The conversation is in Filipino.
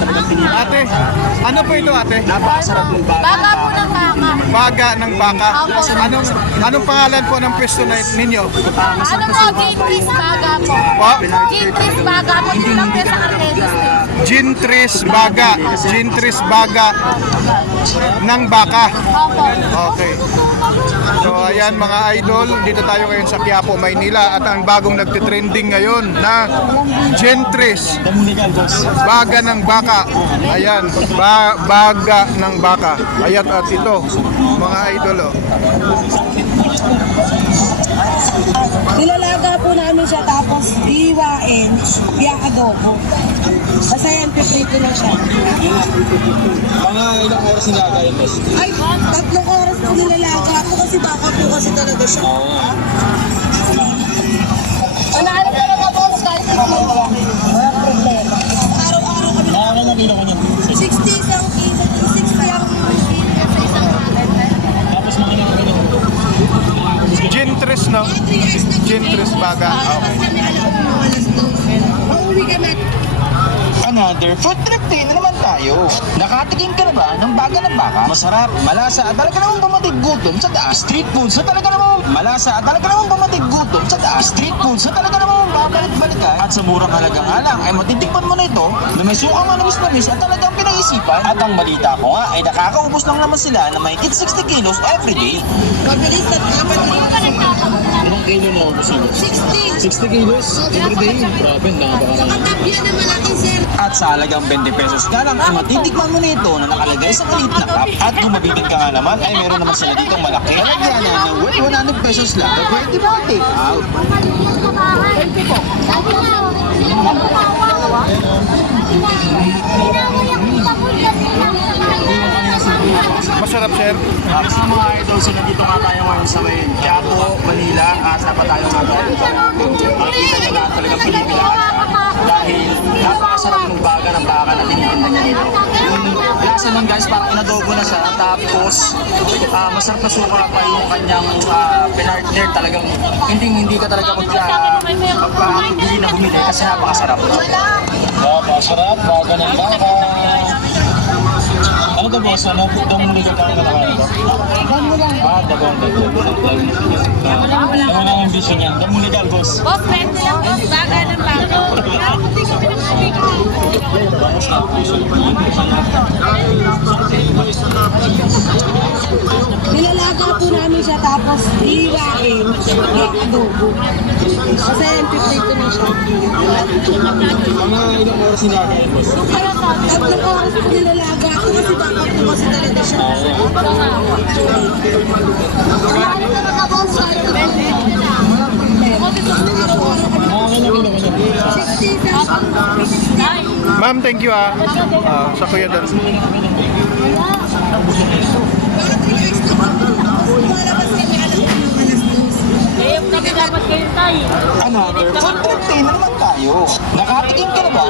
talagang pinili. Ate, ano po ito ate? Napakasarap ng baga. Baga po ng baka. Baga ng baka. Anong pangalan po ng pwesto ninyo? Ano po, Gintris Baga po. Po? Gintris Baga po. Dito lang po sa Arnedo Street. Gintris Baga. Gintris Baga ng baka. Opo. Okay. So ayan mga idol, dito tayo ngayon sa Quiapo, Maynila at ang bagong nagtitrending ngayon na Gintris Baga ng baka. Ayan, baga ng baka. Ayan at ito, mga idol oh. Nilalaga po namin siya tapos hiwain, i-adobo. Basta yan, piprito na siya. Mga ilang oras nilaga yun, boss? Ay, 3 oras po nilalaga po kasi baka po kasi talaga siya. Ano talaga boss, kahit ito mo. Walang problema. Araw-araw kami. Nakakain ng kilo kanya. 60 isang kilo, 60 ang kilo sa isang kalat. Tapos mga ilang kilo. Gintris no? 3 years na Gintris Baga. Okay. kami alam ko mga alas 12. Pauwi kami. Another food trip din na naman tayo. Nakatikim ka na ba ng baga ng baka? Masarap, malasa at talaga namang bumatig gutom sa taas. Street foods na talaga namang malasa at talaga namang bumatig gutom sa taas. Street foods na talaga namang babalik-balikan. At sa murang halaga nga lang ay matitikman mo na ito na may sukang manamis-namis at talagang pinag-isipan. At ang balita ko nga ay nakakaubos lang naman sila na may 60 kilos everyday. Mabilis at dapat Ilang kilo na ako, boss? 60. 60 kilos? Everyday? Grabe, napaka. Katabyan ng malaking sir. At sa halagang 20 pesos nga lang ay matitikman mo na ito na nakalagay sa maliit na cup. At kung mabitin ka nga naman ay meron naman sila dito malaki na nagyanan na worth 100 pesos lang na pwede mo take out. Masarap sir. Sa mga idol, sila dito nga tayo ngayon sa may Quiapo, Manila. Dapat tayo nga tayo. Makikita nyo na talagang pinipilaan siya. Dahil napakasarap ng baga ng baka na tinitinda niya dito. Yung lasa nun guys, parang inadobo na siya. Tapos, masarap na suka pa yung kanyang pinartner. Talagang hindi ka talaga magpapabili na bumili kasi napakasarap. Napakasarap, baga ng baka. Ano to boss? Ano? Itong ligaw tayo na naman ito? Dabong. Ano na ang vision niyan? Damong legal boss. Boss, pwede lang boss, baga ng baka. Nilalaga po namin siya tapos hiwain, i-adobo. Basta yan, piprito na siya. Mga ilang oras nilaga yun boss? Kaya 3 oras po nilalaga po kasi baka po kasi talaga siya. Ano talaga boss, kahit ito mo. Mga ilang kilo kanya? 60 isang Ma'am, thank you ah. Sa kuya doon. Baka 3 years na po. Tapos lumalabas kami alas 12. Eh, kami dapat kayo tayo. Another food trip din na naman tayo. Nakatikim ka na ba